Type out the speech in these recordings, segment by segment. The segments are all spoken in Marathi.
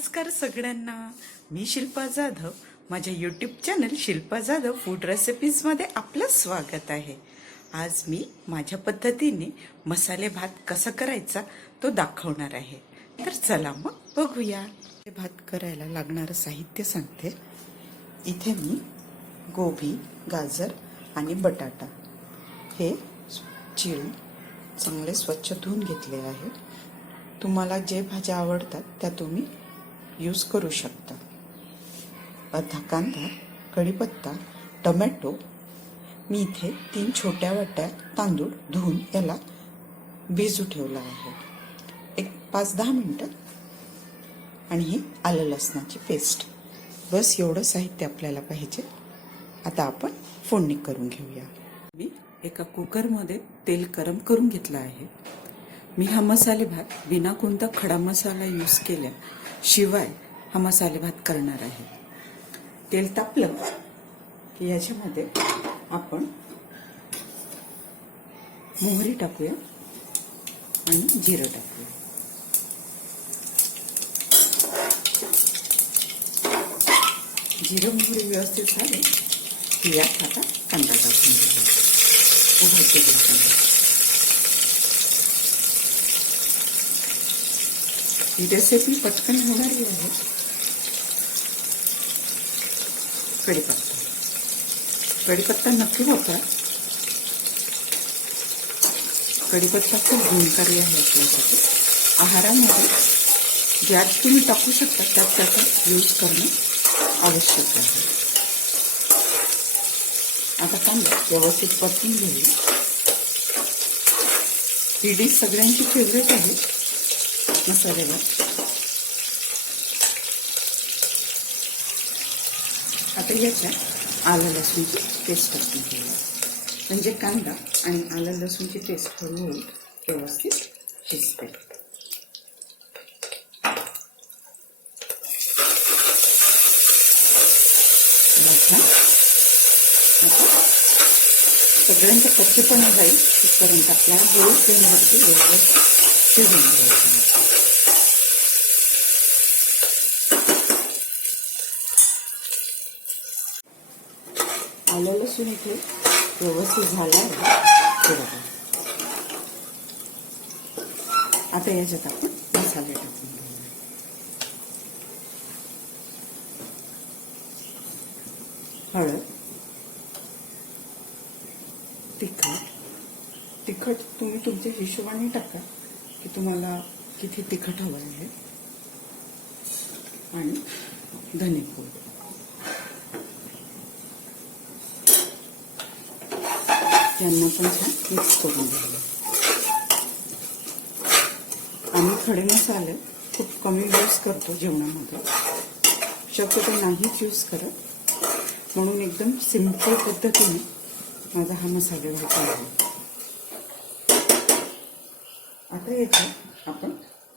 नमस्कार सगळ्यांना. मी शिल्पा जाधव. माझ्या YouTube channel Shilpa Jadhav food रेसिपीजमध्ये आपलं स्वागत आहे. आज मी माझ्या पद्धतीने मसाले भात कसा करायचा तो दाखवणार आहे. तर चला मग बघूया. भात करायला लागणारं साहित्य सांगते. इथे मी गोबी गाजर आणि बटाटा. हे चिरून चांगले स्वच्छ धुवून घेतले आहे तुम्हाला जे भाज्या आवडतात त्या तुम्ही यूज करू शकता. अर्धा कांदा कढीपत्ता टमॅटो मी इथे तीन छोट्या वाट्या तांदूळ धुवून याला भिजू ठेवला आहे. एक पाच दहा मिनटं. आणि ही आलं लसणाची पेस्ट बस एवढं साहित्य आपल्याला पाहिजे. आता आपण फोडणी करून घेऊया. मी एका कुकरमध्ये तेल गरम करून घेतलं आहे. मी हा मसाले भात बिना कोणता खडा मसाला यूज केला शिवाय हा मसाले भात करणार आहे. तेल तापलं की याच्यामध्ये आपण मोहरी टाकूया आणि जिरं टाकूया. जिरं मोहरी व्यवस्थित झाले की यात आता कांदा टाकून घेऊया उभा केला कांदा. ही रेसिपी पटकन होणारी आहे कढीपत्ता कढीपत्ता नक्की वापरा कढीपत्ता खूप गुणकारी आहे आपल्यासाठी आहारामध्ये ज्यात तुम्ही टाकू शकता यूज़ करणं आवश्यक आहे आता कांदा व्यवस्थित परतून घेऊया ही। सगळ्यांची फेवरेट आहे मसाल्याला आता याच्यात आलं लसूणची पेस्ट टाकून घेऊया म्हणजे कांदा आणि आलं लसूणची पेस्ट हळूहळू व्यवस्थित शिजते. सगळ्यांचं आता कच्चेपणा जाईल तिथपर्यंत आपल्या हळू फ्लेमवरती व्यवस्थित शिजून घ्यायचं आलं लसूण इथे व्यवस्थित झालं आहे. आता याच्यात आपण मसाले टाकून घेऊया हळद तिखट. तिखट तुम्ही तुमच्या हिशोबाने टाका. की तुम्हाला किती तिखट हवं आहे. आणि धनेपूड यांना पण छान मिक्स करून घ्यायला. आम्ही खडे मसाले खूप कमी यूज करतो जेवणामध्ये. शक्यतो नाहीच यूज करत. म्हणून एकदम सिंपल पद्धतीने माझा हा मसाले भात आहे आता याच्यात आपण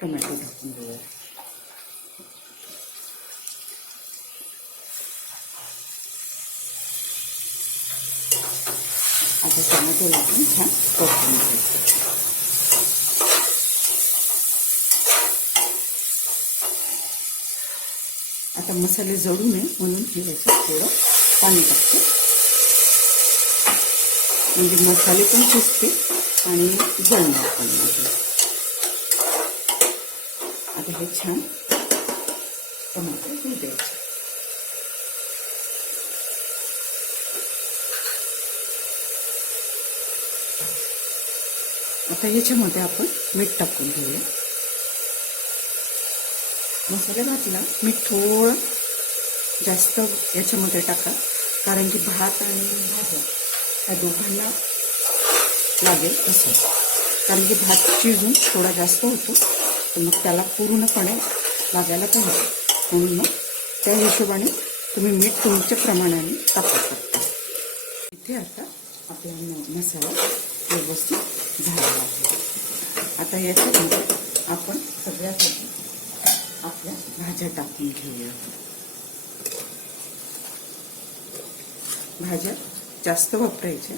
टोमॅटो टाकून देऊया. आता टोमॅटोला आपण छान परतून घ्यायचं आता मसाले जळू नये म्हणून हे याच्यात थोडं पाणी टाकते. म्हणजे मसाले पण शिजते आणि जळणार पण नाही आता हे छान टोमॅटो होऊ द्यायचे. आता ह्याच्यामध्ये आपण मीठ टाकून घेऊया. मसाला घातला मीठ थोडं जास्त याच्यामध्ये टाका कारण की भात आणि भाज्या ह्या दोघांना लागेल असं. कारण की भात शिजून थोडा जास्त होतो. तर मग त्याला पूर्णपणे लागायला पाहिजे. म्हणून मग त्या हिशोबाने तुम्ही मीठ तुमच्या प्रमाणाने टाकू शकता. इथे आता आपला मसाला व्यवस्थित झालेला आहे. आता याच्यामध्ये आपण सगळ्यासाठी आपल्या भाज्या टाकून घेऊया. भाज्या जास्त वापरायच्या.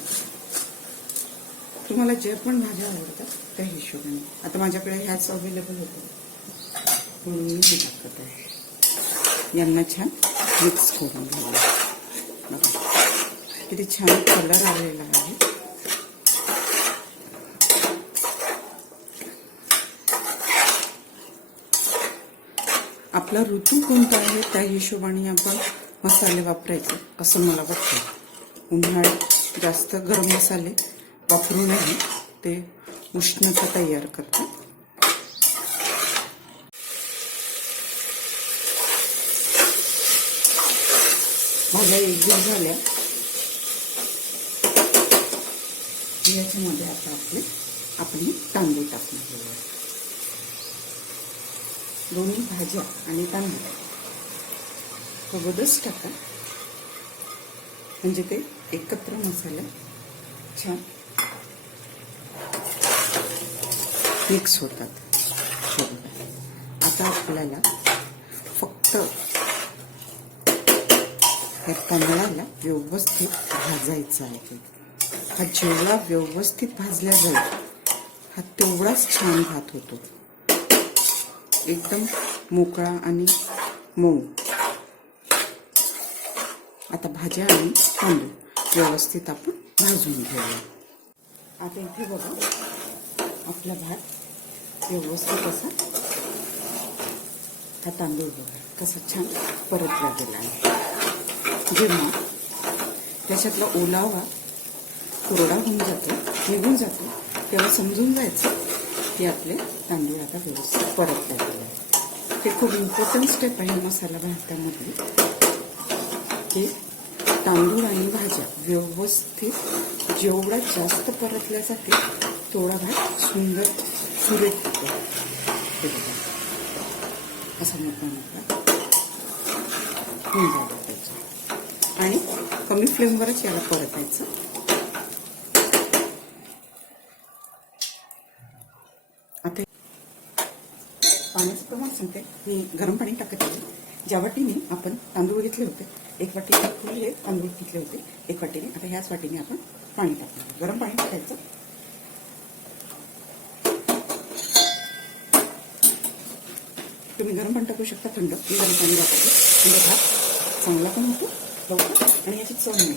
तुम्हाला जे पण भाज्या आवडतात त्या हिशोबाने. आता माझ्याकडे ह्याच अवेलेबल होत्या. म्हणून मी हे टाकत आहे. यांना छान मिक्स करून घेऊया. बघा. किती छान कलर आलेला आहे. आपला ऋतू कोणता आहे त्या हिशोबाने आपण मसाले वापरायचे असं मला वाटतं. उन्हाळ्यात जास्त गरम मसाले वापरूनही ते उष्णता तयार करतात भाज्या एकदम झाल्या. याच्यामध्ये आता आपले आपण तांदूळ टाकून दोन्ही भाज्या आणि तांदूळ. सोबतच टाका. म्हणजे ते एकत्र मसाला छान मिक्स होतात. आता आपल्याला फक्त या तांदळाला व्यवस्थित भाजायचं आहे. हा जेवढा व्यवस्थित भाजला जाईल हा तेवढाच छान भात होतो. एकदम मोकळा आणि मऊ. आता भाज्या आणि तांदूळ व्यवस्थित आपण भाजून घेऊया. आता इथे बघा आपला भात व्यवस्थित असा हा तांदूळ बघा कसा छान परतला गेला आहे जेव्हा त्याच्यातला ओलावा कोरडा होऊन जातो निघून जातो तेव्हा समजून जायचं की आपले तांदूळ आता व्यवस्थित परतले गेले आहे. हे खूप इम्पॉर्टंट स्टेप आहे मसाला भारतामध्ये की तांदूळ आणि भाज्या व्यवस्थित जेवढा जास्त परतल्या जाते तेवढा भात सुंदर सुरेख हे बघा. असा मोठा मोठा होऊन आणि कमी फ्लेमवरच याला परतायचं आता पाण्याचं प्रमाण सांगते मी गरम पाणी टाकत आहे. ज्या वाटीने आपण तांदूळ घेतले होते एक वाटीने फुले तांदूळ घेतले होते एक वाटीने. आता ह्याच वाटीने आपण पाणी टाकतो गरम पाणी टाकायचं. तुम्ही गरम पण टाकू शकता थंड. मी गरम पाणी वापरते. म्हणजे भात चांगला पण होतो लवकर आणि याची चव नाही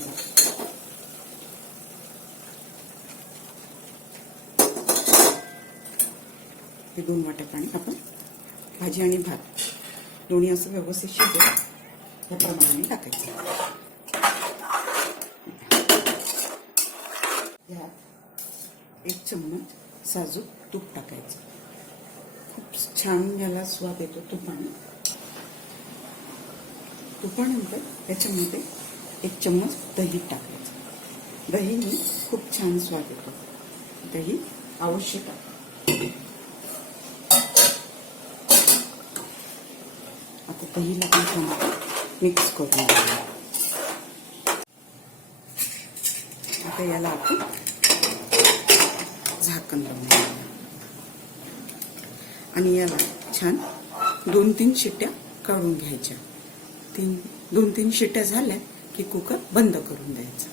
हे दोन वाट्या पाणी आपण भाजी आणि भात दोन्ही असं व्यवस्थित शिजेल या प्रमाणाने टाकायचं. यात एक चम्मच साजूक तूप टाकायचं. छान याला स्वाद येतो तुपाने. तुपानंतर म्हणजे त्याच्यामध्ये एक चम्मच दही टाकायचं. दहीने खूप छान स्वाद येतो. दही आवश्यक आहे. आता दहीला पण मिक्स करून आता याला आपण झाकण लावून आणि याला छान दोन तीन शिट्ट्या काढून घ्यायच्या. तीन दोन तीन शिट्ट्या झाल्या की कुकर बंद करून द्यायचा.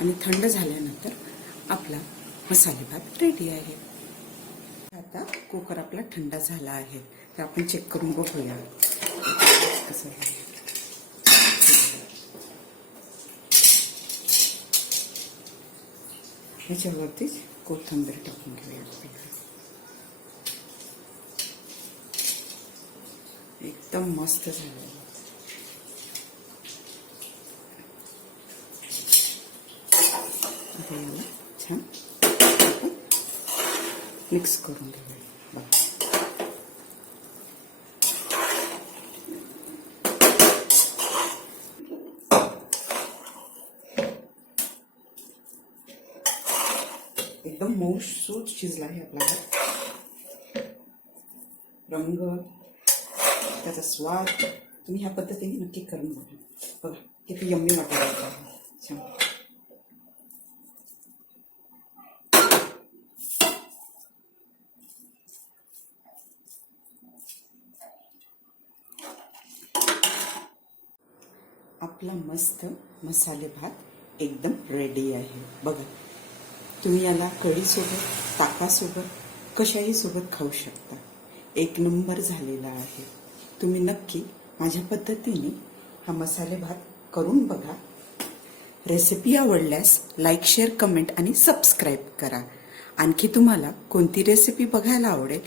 आणि थंड झाल्यानंतर आपला मसाले भात रेडी आहे. आता कुकर आपला थंड झाला आहे. तर आपण चेक करून बघूया. कसं ह्याच्यावरतीच कोथिंबीर टाकून घेऊया. एकदम मस्त झालं. छान. मिक्स करून घेऊया बघा एकदम मऊसूत शिजला आहे आपला रंग त्याचा स्वाद तुम्ही ह्या पद्धतीने नक्की करून बघा. बघा किती यम्मी वाटायला छान. आपला मस्त मसाले भात एकदम रेडी आहे. बघा तुम्ही याला कढीसोबत ताकासोबत कशाही सोबत खाऊ शकता. एक नंबर झालेला आहे. तुम्ही नक्की माझ्या पद्धतीने हा मसाले भात करून बघा. रेसिपी आवडल्यास लाईक शेअर कमेंट आणि सबस्क्राईब करा. आणखी तुम्हाला कोणती रेसिपी बघायला आवडेल